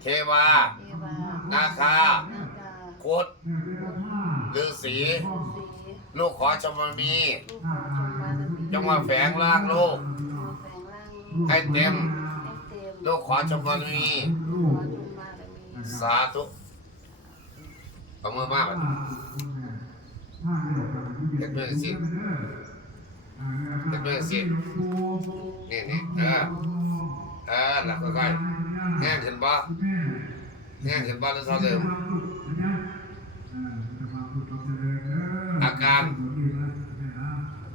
เทวา เทวานาคา นาคาคุดฤาษีสีลูกขอชมมี ลูกขอชมบารมีจงมาแฝงร่างลูกมาแฝงร่างให้เต็ม ให้เต็มลูกขอชมมี ขอชมบารมีสาธุเอามือมากเลยเห็นด้วยสิเห็นด้วยสินี่นี่เออเออหลักก็ใกล้แห้ง ขึ้นบ่แห้งขึ้นบ่หรือเท่าเดิมอาการ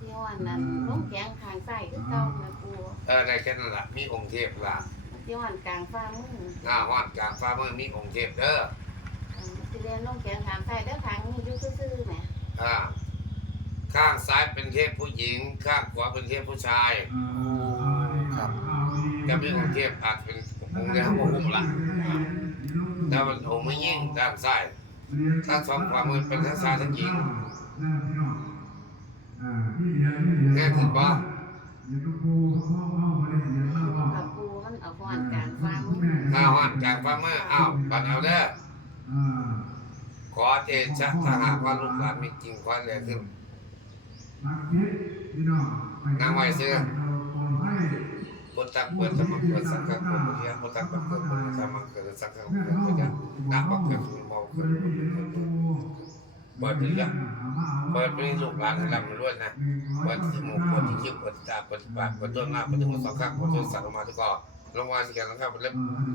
ที่ว่านั้นลงแขงขางใส่คือเก่านะปูเออในแค่นั้นแหละมีองค์เทพละที่ว่ากลางฟ้ามือหน้าห้อนกลางฟ้าเมื่อมีองค์เทพเด้อที่เรียนลงแขงขางใส่เด้อขางนี้อยู่ซื่อๆแหมอ่าข้างซ้ายเป็นเทพผู้หญิง ข้างขวาเป็นเทพผู้ชายครับจะมีองค์เทพอาจเป็นองค์เดียวองค์ละอ่า แล้วมันโองค์ไม่ยิ่งด้านซ้ายทั้งสองความมือเป็นทั้งชายทั้งหญิงแน่ถึงบ่กับปูมันเอาฟ้อนกลางฟ้ามือหน้ากฟ้าเมื่ออ้าวบัดเอาเด้อขอเทชะถ้าหากว่าลูกหลานมีจริงขอเลยขึ้นนางไว้ซื้อ พุทธังพุทธมังคุสังฆังพุทธยะพุทธังพุทธพุทธมังคุสังฆังพุทธยะนาบังคุสุโมกุเปิดที่ยะเปิดเป็นลูกหลานให้ร่ำรวยนะเปิดที่หมู่เปิดที่คิ้วเปิดตาเปิดปากเปิดต้นหน้าเปิดที่หัวสองข้างเปิดต้นสัตว์ออกมาทุกข้ อลงมาที่แขนลงข้างเปิดเล็บ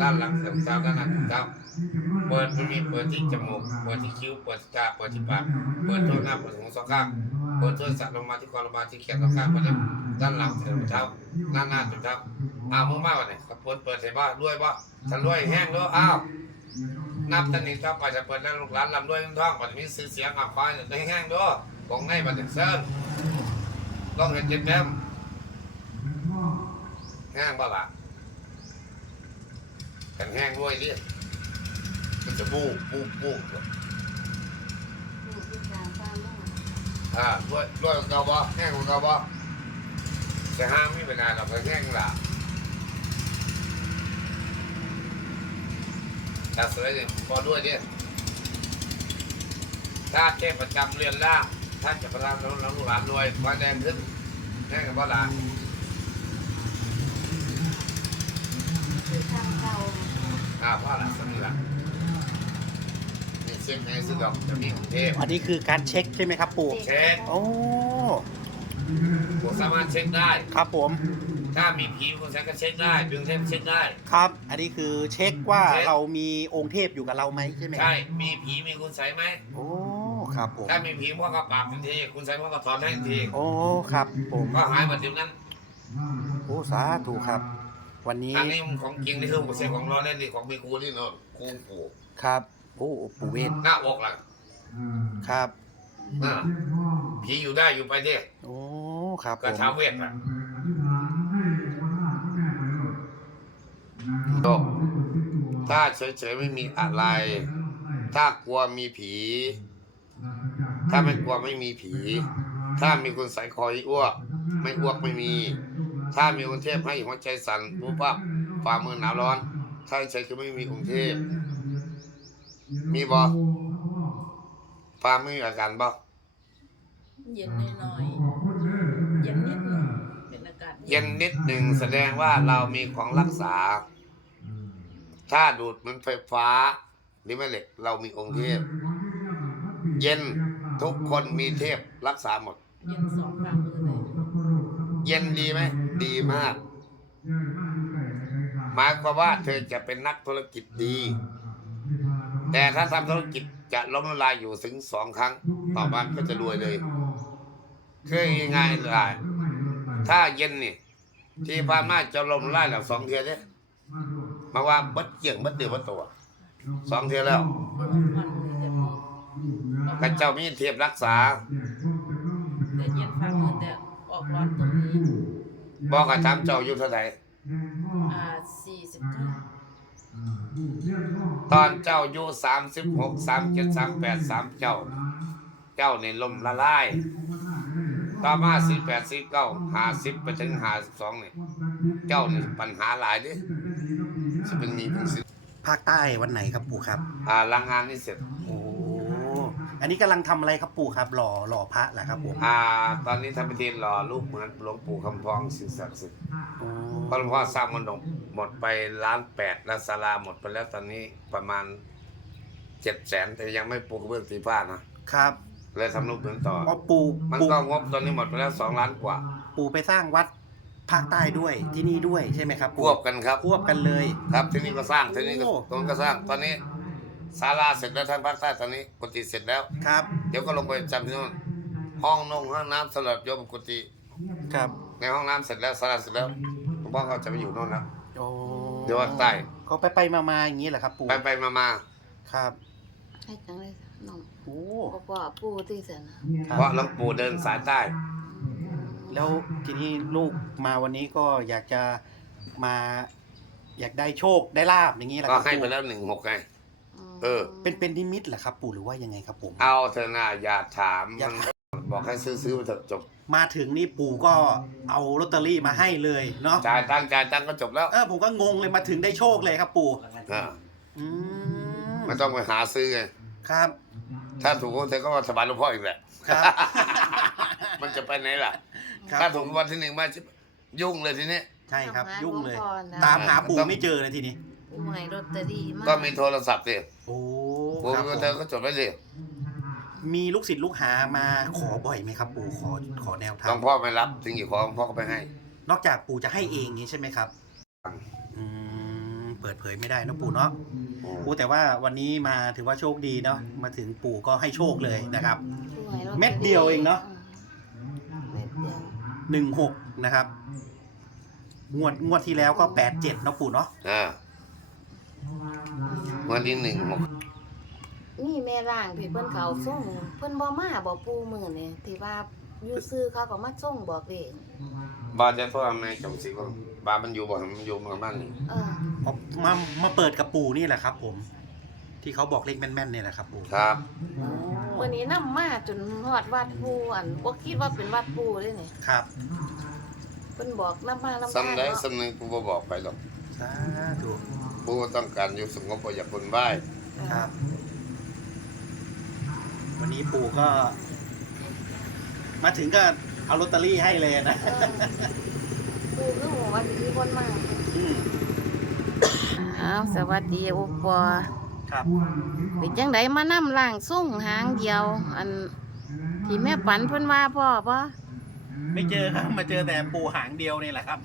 ด้านหลังเสริมเท้าด้านหน้าเท้าเปิดที่มีเปิดที่จมูกเปิดที่คิ้วเปิดที่ตาเปิดที่ปากเปิดต้นหน้าเปิดจมูกสองข้างเปิดต้นสัตว์ลงมาที่คอลงมาที่แขนลงข้างเปิดเล็บด้านหลังเสริมเท้าด้านหน้าเสริมเท้าอ้าวมึงมากกว่านี่ขับเปิดเปิดใส่บ้านรวยบ่ฉันรวยแห้งแล้วอ้าวนับตั้งนี้ถ้าไปจะเปิดแล้วลูกหลานลำรวยเงินทองปัจจุบันซื้อเสียงอะควายได้แห้งด้วยของในบัดนี้เซิร์ต้องเห็นเจ็บแต้มแห้งบ่ล่ะ กันแห้งรวยดิมันจะบูบูบูปูที่กลางฟ้ามืออ่ารวยรวยของเก่าบ่แห้งของเก่าบ่จะห้ามไม่เป็นไรหรอกก็แห้งล่ะถ้าสวยเนี่ยพอด้วยดิถ้าเทพประจำเรือนล่างถ้าจะประทานน้องหลานรวยควายแดงขึ้นแน่กับว่าหลาน คือทางเก่าอ้าวว่าหลานสนิทละนี่เส้นในสุดดอกจะมีกรุงเทพอันนี้คือการเช็คใช่ไหมครับปู่เช็คโอ้ผมสามารถเช็คได้ ครับผม ถ้ามีผีคุณใช้ก็เช็คได้ดึงเทพเช็คได้ ครับ อันนี้คือเช็คว่าเช็ค เรามีองค์เทพอยู่กับเราไหมใช่ไหมครับใช่ มีผีมีคุณใช้ไหม โอ้ครับผม ถ้ามีผีพ่อก็ปราบทันทีคุณใช้พ่อก็ถอนให้ทันทีโอ้ครับผมก็หายหมดทีนั้น โอ้สาธุครับ วันนี้อันนี้ของจริงนี่คือผมเสียของเราเล่นนี่ของมีครูนี่เนาะครูปู่ครับโอ้ปู่เวทหน้าอกหลังครับอ่าผีอยู่ได้อยู่ไปเด้โอ้ครับผก็มท้าเวทอะจบถ้าเฉยๆไม่มีอะไร ถ้ากลัวมีผี ถ้าไม่กลัวไม่มีผี ถ้ามีคนใส่คอยอ้วก ไม่อ้วกไม่มี ถ้ามีองค์เทพให้หัวใจสั่นปุ๊บปั๊บฝ่ามือหนาวร้อน ถ้าเฉยๆคือไม่มีองค์เทพ มีบ่ฝ่ามืออาการบ่เย็นหน่อยๆเย็นนิดหนึงเป็นอากาศเย็นนิดหนึ่งแสดงว่าเรามีของรักษา ถ้าดูดเหมันไฟฟ้าหรือแม่เหล็กเรามีองค์เทพ เย็นทุกคนมีเทพรักษาหมด เย็นสองฝ่ามือเลยเย็นดีไหม ดีมากหมายความว่าเธอจะเป็นนักธุรกิจดี แต่ถ้าทำธุรกิจจะล้มละลายอยู่ถึงสองครั้ง ต่อมาก็จะรวยเลยคือยังไงล่ะถ้าเย็นนี่ที่ผ่านมาจะล้มละลายแล้วสองเทียเนี่ยมาว่าเบัดเกี่ยงเบัดเดือดบัดตัวสองเทียแล้ววันเลยจะมองข้าเจ้ามีเทียบรักษาแต่เย็นฝ่ามือแต่ออกร้อนตรงนี้ บอกกับถามเจ้าอยู่เท่าไหร่อ่าสี่สิบเก้าตอนเจ้าอยู่สามสิบหกสามเจ็ดสามแปดสามเจ้า เจ้าในลมละลายต่อมาสิบแปดสิบเก้าห้าสิบไปถึงห้าสิบสองนี่เจ้านี่ปัญหาหลายเดิจะเป็นหนี้เป็นสินภาคใต้วันไหนครับปู่ครับ อ่าหลังงานนี่เสร็จ โอ้ อันนี้กำลังทำอะไรครับปู่ครับหล่อหล่อพระเหรอครับผมอ่า ตอนนี้ทำพิธีหล่อรูปเหมือนหลวงปู่คำพองสิ่งศักดิ์สิทธิ์โอ้เพราะหลวงพ่อสร้างมนต์หมดไปล้านแปดแล้วศาลาหมดไปแล้วตอนนี้ประมาณเจ็ดแสนแต่ยังไม่ปูกระเบื้องสีผ้านะครับเลยทำรูปเหมือนต่อ อ๋อปู่มันปู่ก็งบตอนนี้หมดไปแล้วสองล้านกว่า ปู่ไปสร้างวัดภาคใต้ด้วยที่นี่ด้วยใช่ไหมครับคปู่วบกันครับ ควบกันเลย ครับที่นี่ก็สร้างที่นี่ก็โอ้ ตรงนั้นก็สร้างตอนนี้ ศาลาเสร็จแล้วทางภาคใต้ตอนนี้กุฏิเสร็จแล้ว ครับ เดี๋ยวก็ลงไปจำที่นู่นห้องนงห้องน้ำสำหรับโยมกุฏิครับในห้องน้ำเสร็จแล้วศาลาเสร็จแล้วหลวงพ่อเขาจะไปอยู่โน่นแล้วโอ้เดี๋ยวภาคใต้ก็ไปไปมามาอย่างนี้แหละครับ ปู่ไปไปมามาครับให้จังเลยน้องโอ้บ่พ่อปู่ที่ซั่นน่ะครัเพราะบหลวงปู่เดินสายใต้ แล้วทีนี้ลูกมาวันนี้ก็อยากจะมา อยากได้โชคได้ลาบอย่างนี้แหละคก็รับให้ไปปู่แล้วหนึ่งหกไง เออ เป็นเป็นนิมิตเหรอครับ ปู่หรือว่ายังไงครับผม เอาเถอะนะอย่าถามอย่ามันบอกให้ซื้อซื้อไปเถอะจบมาถึงนี่ปู่ก็เอาลอตเตอรี่มาให้เลยเนาะจ่ายตังค์จ่ายตังค์ก็จบแล้วเออผมก็งงเลยมาถึงได้โชคเลยครับปู่อ่าอืมไม่ต้องไปหาซื้อไงครับถ้าถูกเธอก็มาสบายหลวงพ่ออีกแหละ ครับ มันจะไปไหนล่ะ ครับถ้าถูผกมวันที่หนึ่งมายุ่งเลยทีนี้ ใช่ครับ ยุ่งเลยหลวพ่อนะตามหาปู่ไม่เจอเลยทีนี้ ปู่ให้ลอตเตอรี่มาก็มีโทรศัพท์สิโอ้ปู่ครับเธอก็จดไว้สิมีลูกศิษย์ลูกหามาขอบ่อยไหมครับ ปู่ขอขอแนวทาหลวงงพ่อไม่รับถึงกี่ของหลวงพ่อก็ไปให้ นอกจากปู่จะให้เองนี้ใช่ไหมครับอืมเปิดเผยไม่ได้นะปู่เนาะปู่แต่ว่าวันนี้มาถือว่าโชคดีเนาะมาถึงปู่ก็ให้โชคเลยนะครับปู่ให้ลอตตอรี่เม็ดเดียวเองเนอะ เม็ดเดียวหนึ่งหกนะครับ งวดงวดที่แล้วก็แปดเจ็ดเนาะปู่เนาะอ่า วันที่หนึ่งหกนี่แม่ร่างที่เพิ่นเขาส่งเพิ่นบ่มาบ่ปู่มื้อนี่ที่ว่าอยู่ซื้อเขาก็มาส่งบอกเองบาจะโทษแม่จงสิว่าบามันอยู่บ่มันอยู่เมืองบ้านนี่เออเอามามาเปิดกับปู่นี่แหละครับ ผม ที่เขาบอกเลขแม่นๆเนี่ยแหละครับปู่ครับ มื้อนี้นำมาจนฮอดวัดปู่อันบ่คิดว่าเป็นวัดปู่เลยนี่ครับเพิ่นบอกนำมาลำซ้ำได้เนาะ ซ้ำหนึ่งกูบ่บอกไปหรอกสาธุ กูต้องการอยู่สงบบ่อยากคนไหว้ครับ วันนี้ปู่ก็ มาถึงก็เอาลอตเตอรี่ให้เลยนะเออปู่คือบอกว่าสิมีคนมาอืมอ้าวสวัสดีโอปอครับเป็นจังไดมานำล่างส่งหางเดียว อันที่แม่ปันเพิ่นว่าพ่อบ่ ไม่เจอครับมาเจอแต่ปู่หางเดียวนี่แหละครับ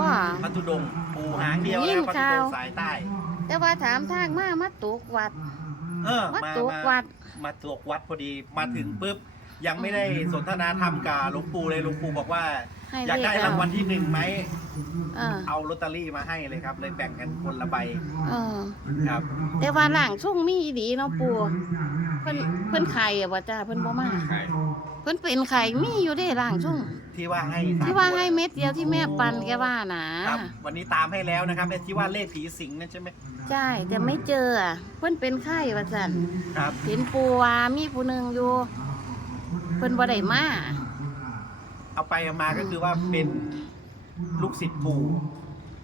บ่พัทุดงค์ปู่หางเดียวยิแล้วนพัทุข่าดวงค์สายใต้แต่ว่าถามทางมามาตกวัดเออมามาตกมาวัด มาตกวัดพอดีมาถึงปุ๊บยังไม่ได้สนทนาธรรมกับหลวงปู่เลยหลวงปู่บอกว่า ให้อยากเลขได้เอารางวัลที่หนึ่งไหม เออเอาลอตเตอรี่มาให้เลยครับ เลยแบ่งกันคนละใบเออ ครับ แต่ว่าล่างส่งมีอีหลีเนาะปู่เพิ่นเพิ่นไข่อะบ่จ้าเพิ่นบ่มาใครเพิ่นเป็นไข่มีอยู่ได้ล่างส่งที่ว่าให้สมที่ว่าตัวให้เม็ดเดียวที่แม่ปันแกว่านะครับวันนี้ตามให้แล้วนะครับไอ้ที่ว่าเลขผีสิงนั่นใช่ไหมใช่แต่ไม่เจออะเพิ่นเป็นไข้ว่าซั่นครับเห็นปูว่ามีผู้หนึงอยู่ เพิ่นบ่ได้มาเอาไปเอามาก็คือว่าเป็นลูกศิษย์ปู่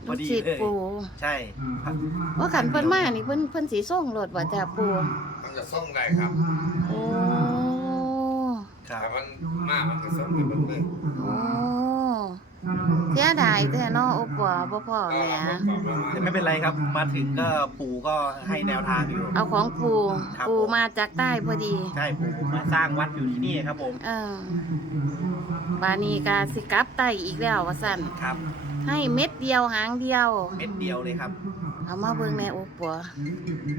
พลูอกดีศิษย์เลยปูใช่ว่าขันเพิ่นมานี่เพิ่นเพิ่นสิส่งรถว่าจ้าปูมันจะส่งได้ครับโอ้ครับ แต่มันมากมันก็ส่งได้เบิ่งเลยโอ้เสียดายแท้เนาะโอปอบ่พ่อแหม่แต่ไม่เป็นไรครับ มาถึงก็ปู่ก็ให้แนวทางอยู่ เอาของปูครับ ปูมาจากใต้พอดี ใช่ปู่มาสร้างวัดอยู่ที่นี่ครับผม เออบานี้กาสิกลับไต้อีกแล้วว่าซั่นครับ ให้เม็ดเดียวหางเดียว เม็ดเดียวเลยครับ เอามาเบิ่งแม่โอปอ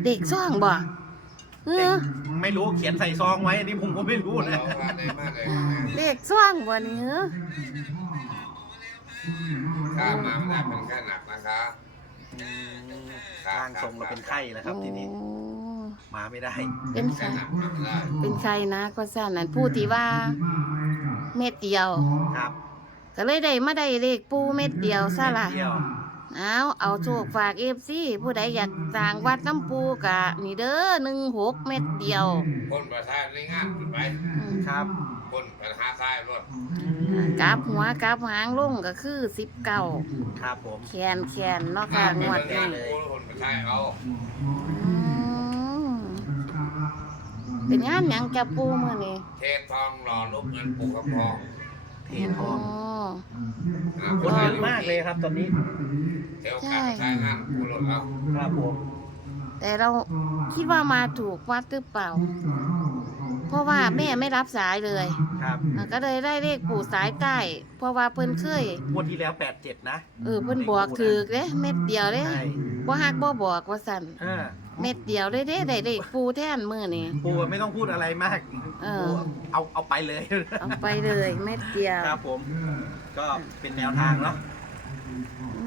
เด็กซ่องบ่ เอเด็อกไม่รู้เขียนใส่ซองไว้อันนี้ผมก็ไม่รู้นะ เราว่าได้มากเลยเด็กซ่องบ่นี่เออข้ามาไม่ได้เป็นแค่หนักนะคะร่างทรงเราเป็นไข้แล้วครับ ทีนี้โอ้มาไม่ได้ เป็นไข้แค่หนักมาไม่ได้เป็นใครนะก็สั่นนั่นผู้ที่ว่า เม็ดเดียว ครับก็เลยได้มาได้เลขปูเม็ดเดียวซะล่ะเม็ดเดียว เอาเอาโชคฝากเอฟซีผู้ใดอยากสร้างวัดน้ำปูกะ นี่เด้อหนึ่งหกเม็ดเดียวคนประทานในงานจุดไปอืมครับคนปัญหาทายรถกลับหัวกลับหางลงก็คือสิบเก้าครับผม แขนแขนเนาะงาค่ะนเป็นงวดงานี้นกูคนประทายเอาอืมเป็นงานหยังจะปูมื้อนี้เททองหล่อรูปเงินปูกระพอง เททองนะคนเยอะมากเลยครับตอนนี้เที่ยวการประทายงานกูรถเอาครับผมแต่เราคิดว่ามาถูกวัดหรือเปล่า เพราะว่าแม่ไม่รับสายเลยครับอะก็เลยได้เลขปู่สายใต้เพราะว่าเพิ่นเคย งวดที่แล้วแปดเจ็ดนะเออเพิ่นบอกถือเด้เม็ดเดียวเด้ใช่บ่ฮักบ่บอกว่าสั่นอ่าเม็ดเดียวเลยเด้ได้เลขปู่แทนมื้อนี้ ปูไม่ต้องพูดอะไรมากเออ ปูเอาเอาไปเลยเอาไปเลยเม็ดเดียว ครับผม ก็เป็นแนวทางเนาะ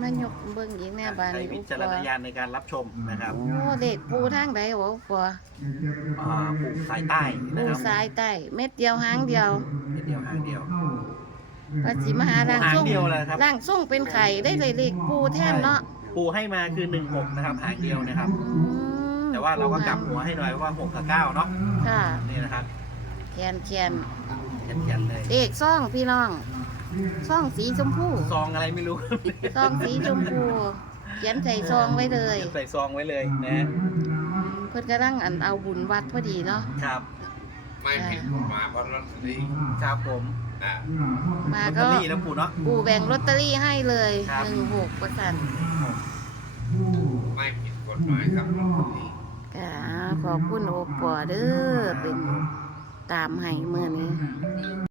มายกเบิ่งอีกแน่บาดใช้นี้วิจารณญาณในการรับชมนะครับโอ้เลขปู่ทางใดบ่ปออ่าปูสายใต้นะปู่ครับสายใต้เม็ดเดียวหางเดียวเป็นเดียวหางเดียว ว่าสิมาหาร่างหางทรงเดียวเลยครับ ร่างทรงเป็นไข่ได้เลยเลขปู่แทนเนาะปูให้มาคือหนึ่งหกนะครับหางเดียวนะครับ อืมแต่ว่าเราก็กลับหัวให้หน่อยว่าหกกับเก้าเนาะค่ะนี่นะครับแขนแขนเขียนๆเลยเลขซ่องพี่น้อง ซ่องสีชมพูซองอะไรไม่รู้ซองสีชมพูเขียนใส่ซองไว้เลยใส่ซองไว้เลยนะเพิ่นกำลังอันเอาบุญวัดพอดีเนาะครับ ไม่ผิดหมาบอลลอตเตอรี่ครับผมนะมาลอตเตก็อรี่นะปูเนาะ ปู่แบ่งลอตเตอรี่ให้เลยครับ หนึ่งหกประสันไม่ผิดกฎหมายครับลอตเตอรี่ค่ะขอบคุณโอปอเด้อเป็นตามให้เมื่อนี้